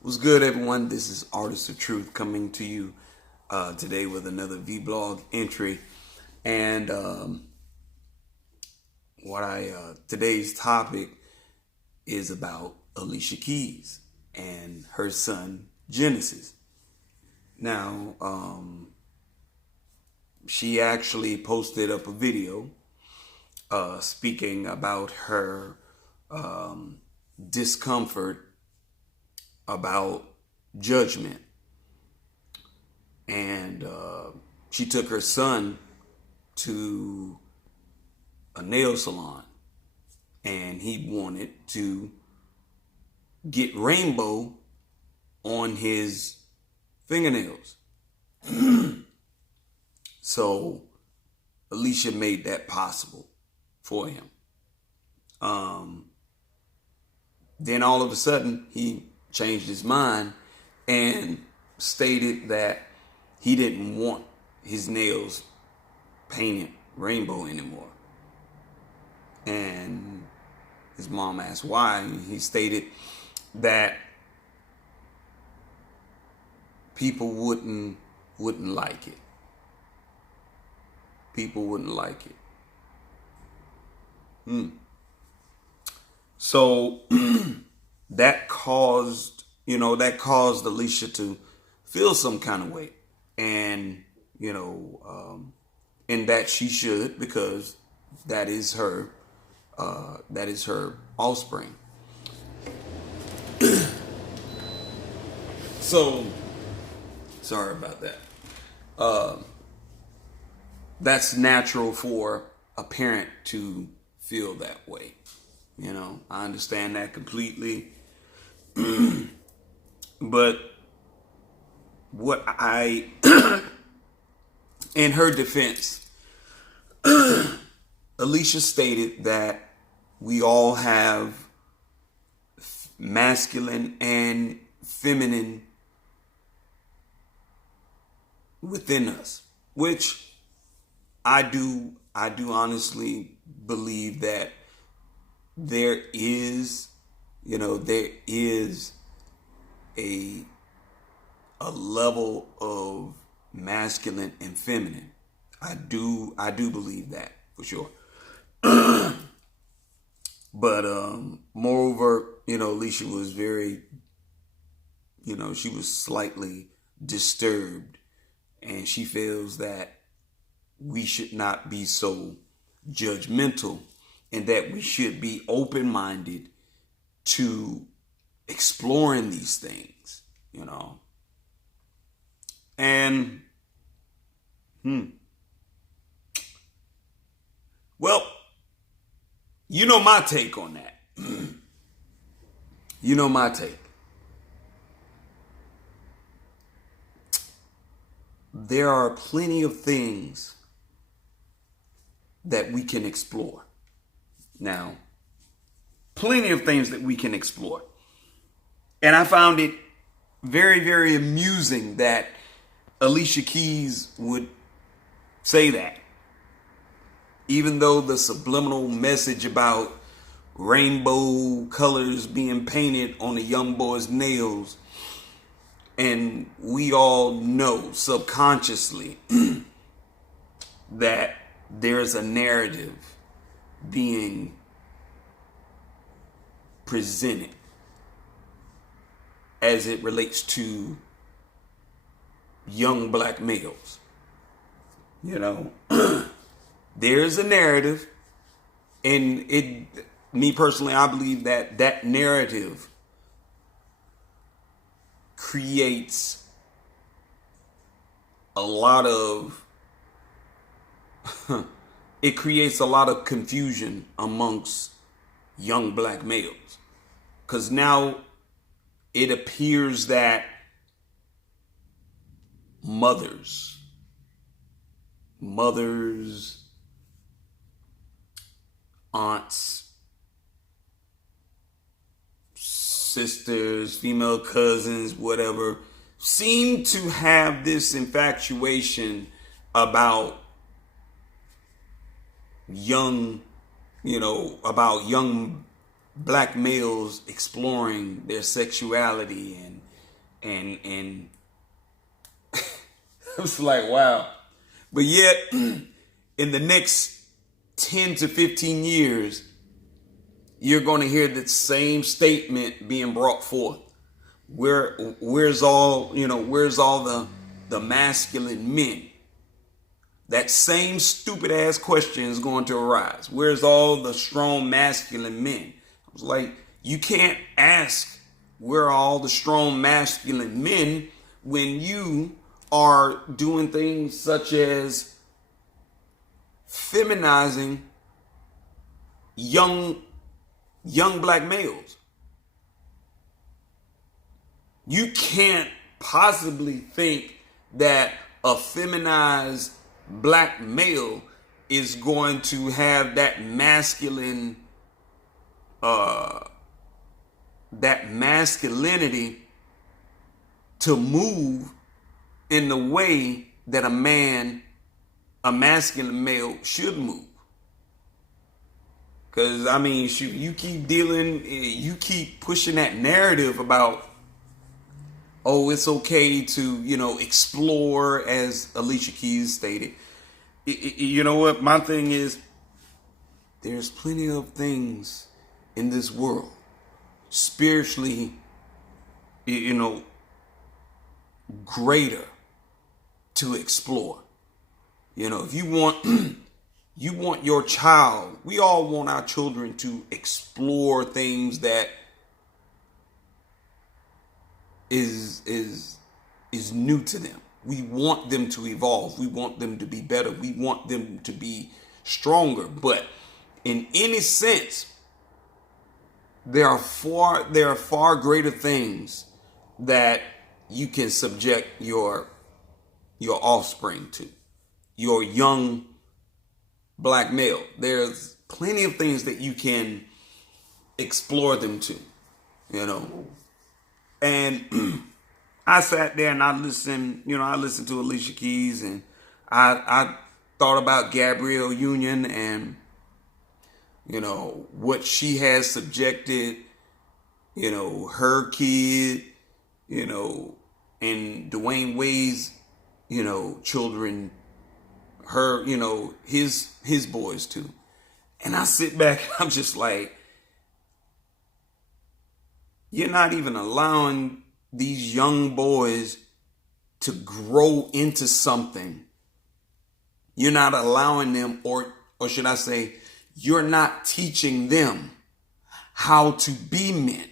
What's good, everyone? This is Artist of Truth coming to you today with another vlog entry. And today's topic is about Alicia Keys and her son Genesis. Now, she actually posted up a video speaking about her discomfort about judgment. And she took her son to a nail salon and he wanted to get rainbow on his fingernails. So Alicia made that possible for him. Then all of a sudden he changed his mind and stated that he didn't want his nails painted rainbow anymore. And his mom asked why. He stated that people wouldn't like it. People wouldn't like it. So that caused Alicia to feel some kind of way, and and that she should, because that is her offspring. So sorry about that. That's natural for a parent to feel that way. I understand that completely. But what in her defense, Alicia stated that we all have masculine and feminine within us, which I do honestly believe that there is a level of masculine and feminine. I do believe that for sure. But moreover, Alicia was very, she was slightly disturbed, and she feels that we should not be so judgmental, and that we should be open-minded to exploring these things, And, well, my take on that. My take. There are plenty of things that we can explore. Now, plenty of things that we can explore. And I found it very, very amusing that Alicia Keys would say that. Even though the subliminal message about rainbow colors being painted on a young boy's nails, and we all know subconsciously that there's a narrative being presented as it relates to young black males. There's a narrative, and me personally, I believe that narrative creates a lot of confusion amongst young black males, because now it appears that mothers, aunts, sisters, female cousins, whatever, seem to have this infatuation about young black males exploring their sexuality And I was like, wow. But yet, in the next 10 to 15 years, you're going to hear that same statement being brought forth. Where's all the masculine men? That same stupid ass question is going to arise. Where's all the strong masculine men? I was like, you can't ask where are all the strong masculine men when you are doing things such as feminizing young black males. You can't possibly think that a feminized black male is going to have that masculinity to move in the way that a masculine male should move. Because, I mean, you keep pushing that narrative about, oh, it's okay to, explore, as Alicia Keys stated. You know what? My thing is, there's plenty of things in this world, spiritually, greater to explore. If you want your child, we all want our children to explore things that is new to them. We want them to evolve. We want them to be better. We want them to be stronger. But in any sense, there are far greater things that you can subject your offspring to, your young black male. There's plenty of things that you can explore them to, And I sat there and I listened to Alicia Keys, and I thought about Gabrielle Union and, what she has subjected, her kid, and Dwayne Wade's, children, her, his boys too. And I sit back and I'm just like, you're not even allowing these young boys to grow into something. You're not allowing them, or should I say, you're not teaching them how to be men.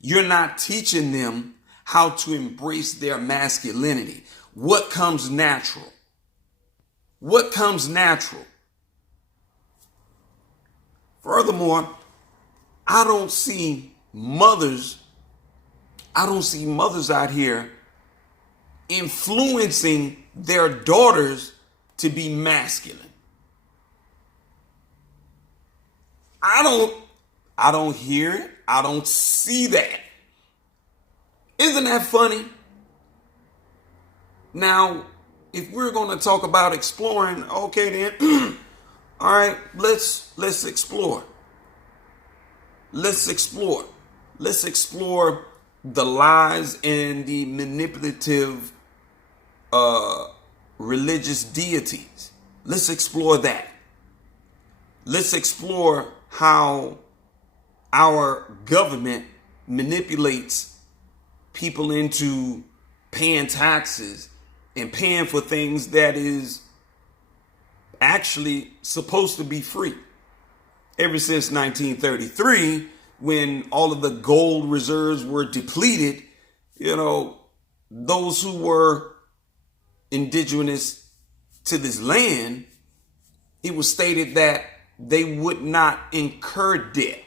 You're not teaching them how to embrace their masculinity. What comes natural? What comes natural? Furthermore, I don't see mothers out here influencing their daughters to be masculine. I don't hear it. I don't see that. Isn't that funny? Now, if we're going to talk about exploring, okay then, all right, let's explore. Let's explore. Let's explore the lies and the manipulative religious deities. Let's explore that. Let's explore how our government manipulates people into paying taxes and paying for things that is actually supposed to be free. Ever since 1933, when all of the gold reserves were depleted, those who were indigenous to this land, it was stated that they would not incur debt.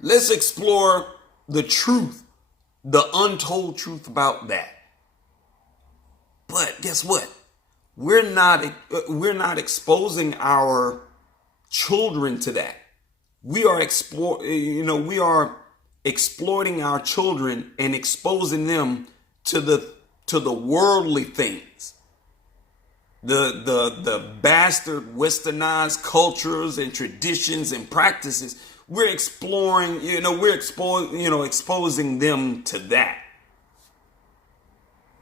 Let's explore the truth, the untold truth about that. But guess what? We're not exposing our children to that. We are exploiting our children and exposing them to the worldly things. The bastard westernized cultures and traditions and practices. We're exposing them to that.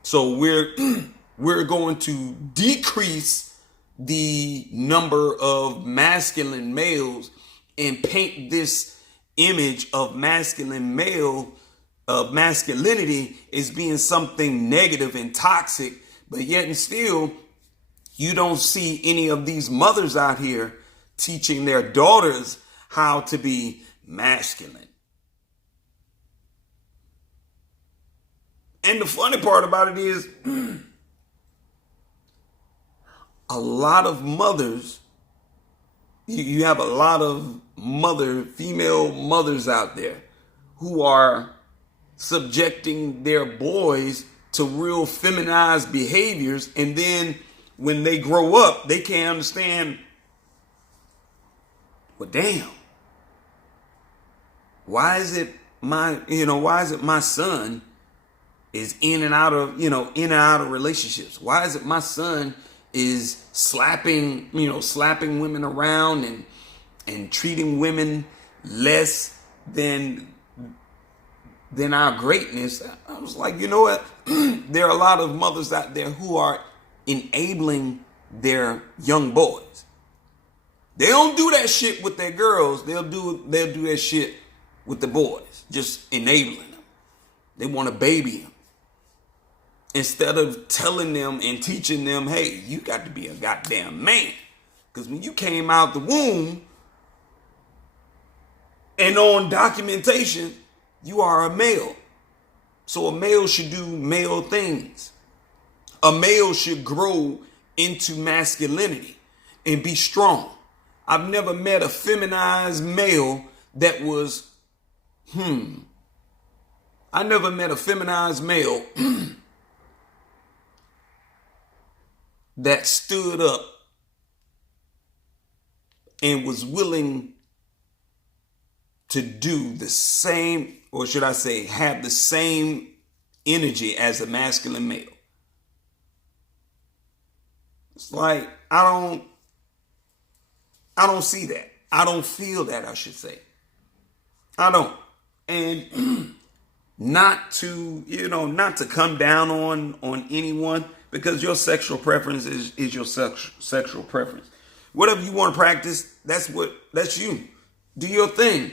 So we're going to decrease the number of masculine males and paint this image of masculinity as being something negative and toxic, but yet and still you don't see any of these mothers out here teaching their daughters how to be masculine. And the funny part about it is a lot of mothers, you have a lot of female mothers out there who are subjecting their boys to real feminized behaviors, and then when they grow up, they can't understand, well, damn, why is it my son is in and out of relationships? Why is it my son is slapping women around and treating women less than our greatness? I was like, you know what? There are a lot of mothers out there who are enabling their young boys. They don't do that shit with their girls. They'll do that shit with the boys, just enabling them. They want to baby them instead of telling them and teaching them, hey, you got to be a goddamn man. Because when you came out the womb and on documentation, you are a male. So a male should do male things. A male should grow into masculinity and be strong. I've never met a feminized male that was, I never met a feminized male that stood up and was willing to do the same, or should I say, have the same energy as a masculine male. It's like, I don't see that. I don't feel that, I should say. I don't. And not to come down on anyone, because your sexual preference is your sexual preference. Whatever you want to practice, that's you. Do your thing.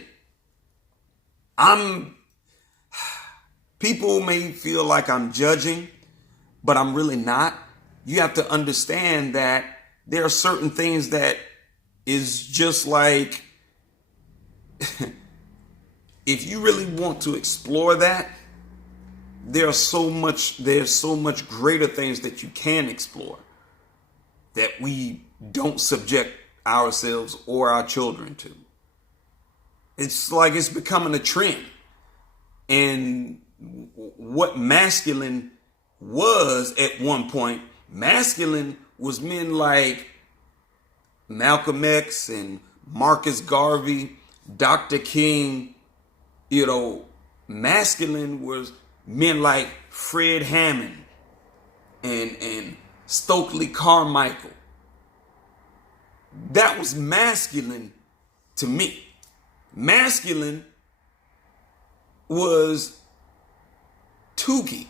People may feel like I'm judging, but I'm really not. You have to understand that there are certain things that is just like, if you really want to explore that, there's so much greater things that you can explore that we don't subject ourselves or our children to. It's like it's becoming a trend. And what masculine was at one point, masculine was men like Malcolm X and Marcus Garvey, Dr. King. Masculine was men like Fred Hammond and Stokely Carmichael. That was masculine to me. Masculine was Tukey.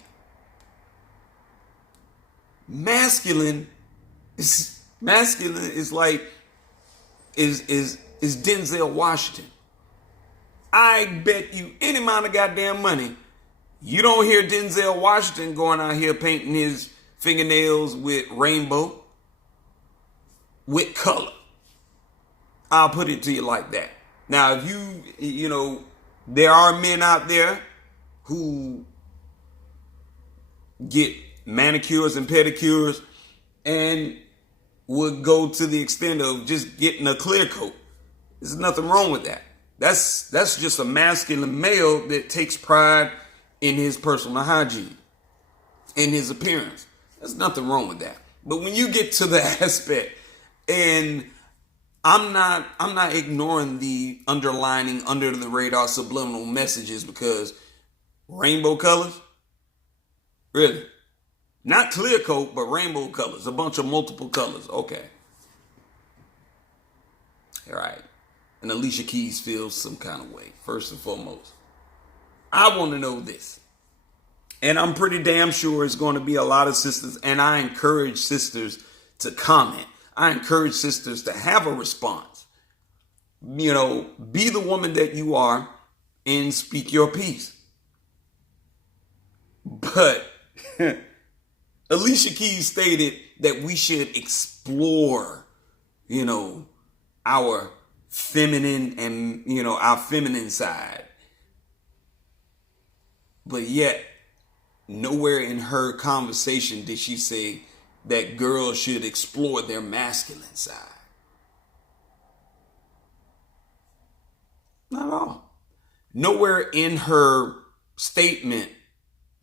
Masculine is like Denzel Washington. I bet you any amount of goddamn money, you don't hear Denzel Washington going out here painting his fingernails with rainbow, with color. I'll put it to you like that. Now, if there are men out there who get manicures and pedicures and would go to the extent of just getting a clear coat. There's nothing wrong with that. That's just a masculine male that takes pride in his personal hygiene, in his appearance. There's nothing wrong with that. But when you get to the aspect, and I'm not ignoring the underlining, under the radar subliminal messages, because rainbow colors, really, not clear coat, but rainbow colors, a bunch of multiple colors. Okay. All right. And Alicia Keys feels some kind of way. First and foremost, I want to know this. And I'm pretty damn sure it's going to be a lot of sisters. And I encourage sisters to comment. I encourage sisters to have a response. You know, be the woman that you are and speak your piece. But Alicia Keys stated that we should explore, you know, our feminine and, you know, our feminine side. But yet, nowhere in her conversation did she say that girls should explore their masculine side. Not at all. Nowhere in her statement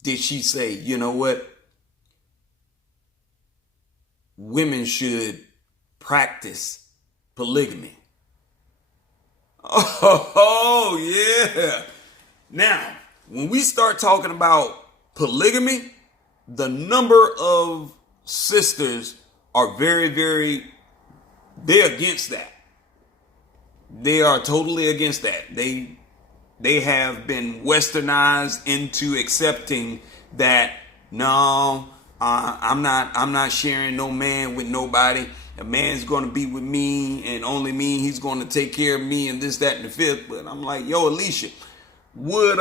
did she say, you know what? Women should practice polygamy. Oh, yeah. Now, when we start talking about polygamy, the number of sisters are they're against that. They are totally against that. They have been westernized into accepting that, no, I'm not sharing no man with nobody. A man's going to be with me and only me. He's going to take care of me and this, that, and the fifth. But I'm like, yo, Alicia, would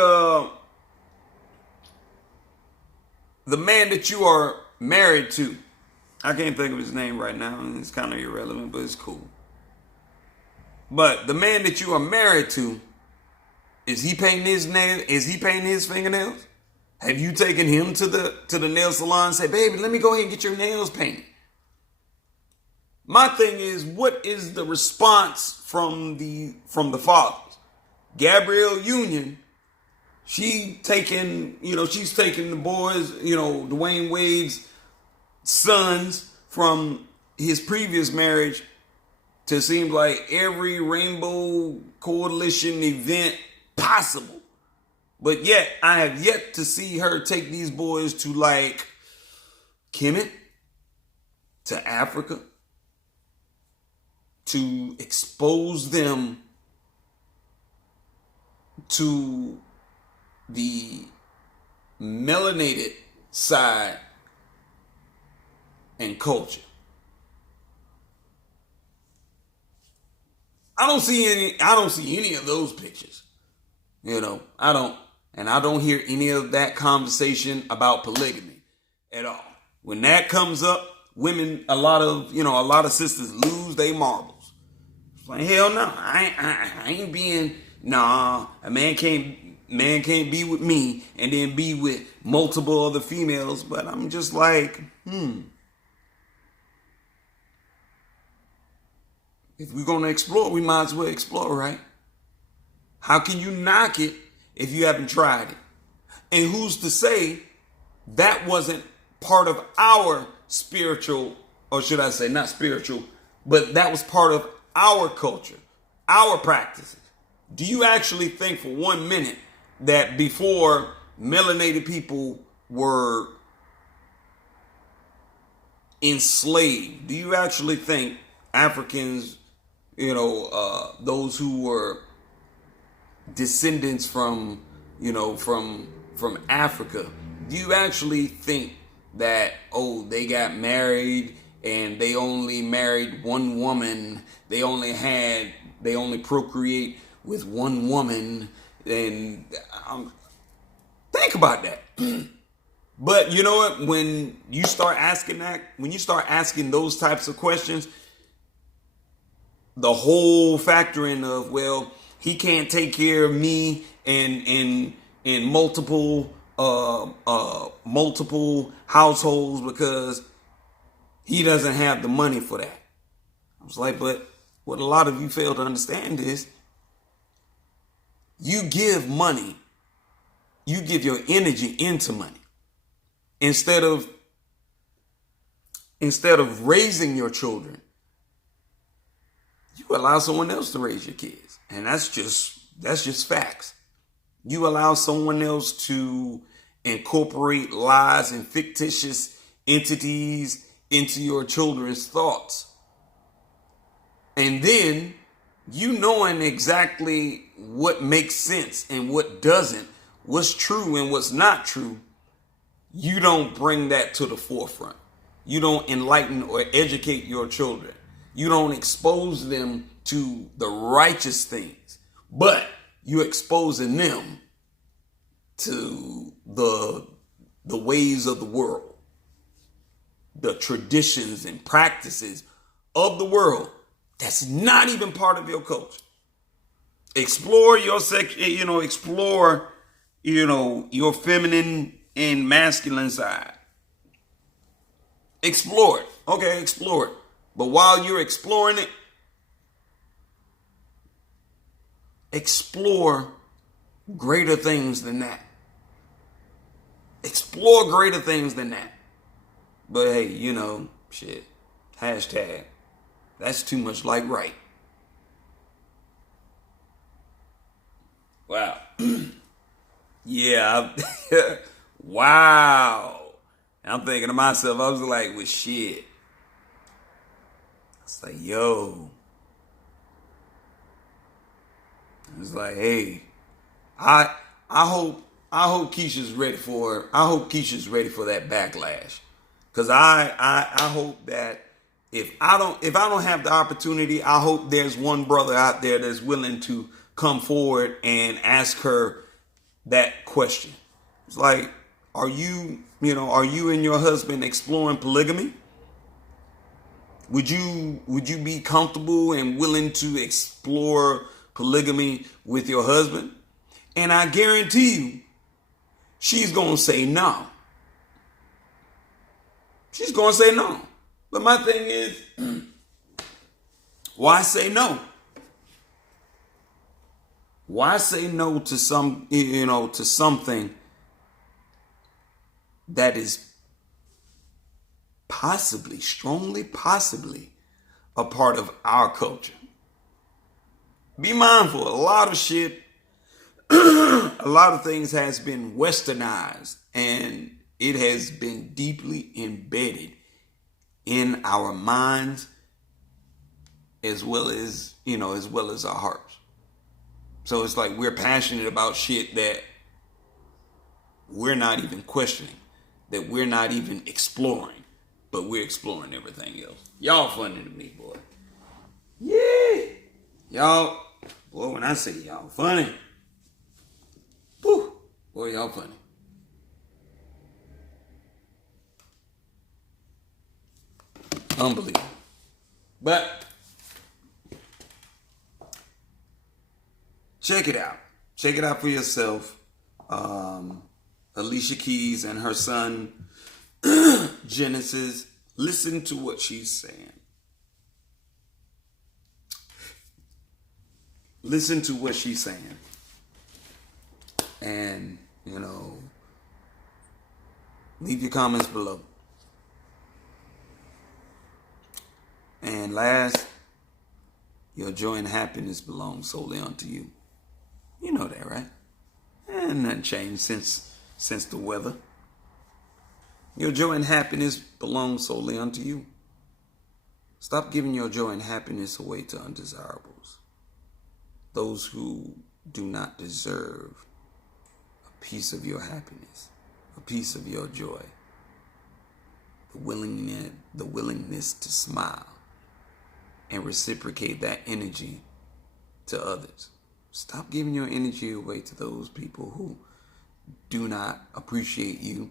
the man that you are married to, I can't think of his name right now, and it's kind of irrelevant, but it's cool. But the man that you are married to, is he painting his nails? Is he painting his fingernails? Have you taken him to the nail salon and say, baby, let me go ahead and get your nails painted? My thing is, what is the response from the fathers? Gabrielle Union, she's taking the boys, Dwayne Wade's sons from his previous marriage to seem like every Rainbow Coalition event possible. But yet, I have yet to see her take these boys to like Kemet, to Africa, to expose them to the melanated side and culture. I don't see any of those pictures. I don't hear any of that conversation about polygamy at all. When that comes up, women, a lot of sisters lose their marbles. It's like, hell no, I ain't being, a man can't be with me and then be with multiple other females. But I'm just like, if we're going to explore, we might as well explore, right? How can you knock it if you haven't tried it? And who's to say that wasn't part of our spiritual, or should I say not spiritual, but that was part of our culture, our practices? Do you actually think for 1 minute that before melanated people were enslaved, do you actually think Africans, those who were descendants from Africa, do you actually think that, they got married and they only married one woman, they only procreate with one woman, and think about that. But you know what, when you start asking those types of questions, the whole factoring of, well, he can't take care of me in multiple households because he doesn't have the money for that. I was like, but what a lot of you fail to understand is you give money, you give your energy into money. Instead of raising your children, you allow someone else to raise your kids. And that's just facts. You allow someone else to incorporate lies and fictitious entities into your children's thoughts. And then, knowing exactly what makes sense and what doesn't, what's true and what's not true, you don't bring that to the forefront. You don't enlighten or educate your children. You don't expose them to the righteous things, but you're exposing them to the ways of the world, the traditions and practices of the world that's not even part of your culture. Explore your explore, your feminine and masculine side. Explore it. Okay, explore it. But while you're exploring it, explore greater things than that. Explore greater things than that. But hey, shit. Hashtag. That's too much like right. Wow. Yeah. Wow. I'm thinking to myself, I was like, well, shit. It's like, yo. It's like, hey, I hope Keisha's ready for it. I hope Keisha's ready for that backlash. Cause I hope that if I don't have the opportunity, I hope there's one brother out there that's willing to come forward and ask her that question. It's like, are you and your husband exploring polygamy? Would you be comfortable and willing to explore polygamy with your husband? And I guarantee you, she's going to say no. She's going to say no. But my thing is, why say no? Why say no to something that is strongly possibly a part of our culture? Be mindful, a lot of shit, a lot of things has been westernized and it has been deeply embedded in our minds as well as our hearts. So it's like we're passionate about shit that we're not even questioning, that we're not even exploring, but we're exploring everything else. Y'all funny to me, boy. Yeah. Y'all, boy, when I say y'all funny, whew, boy, y'all funny. Unbelievable. But check it out. Check it out for yourself. Alicia Keys and her son, Genesis. Listen to what she's saying. Listen to what she's saying. And, leave your comments below. And last, your joy and happiness belong solely unto you. You know that, right? And nothing changed since the weather. Your joy and happiness belong solely unto you. Stop giving your joy and happiness away to undesirables. Those who do not deserve a piece of your happiness, a piece of your joy, the willingness to smile and reciprocate that energy to others. Stop giving your energy away to those people who do not appreciate you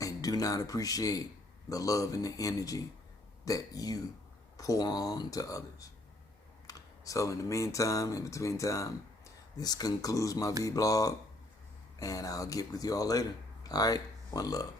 and do not appreciate the love and the energy that you pour on to others. So in the meantime, in between time, this concludes my vlog, and I'll get with you all later. All right, one love.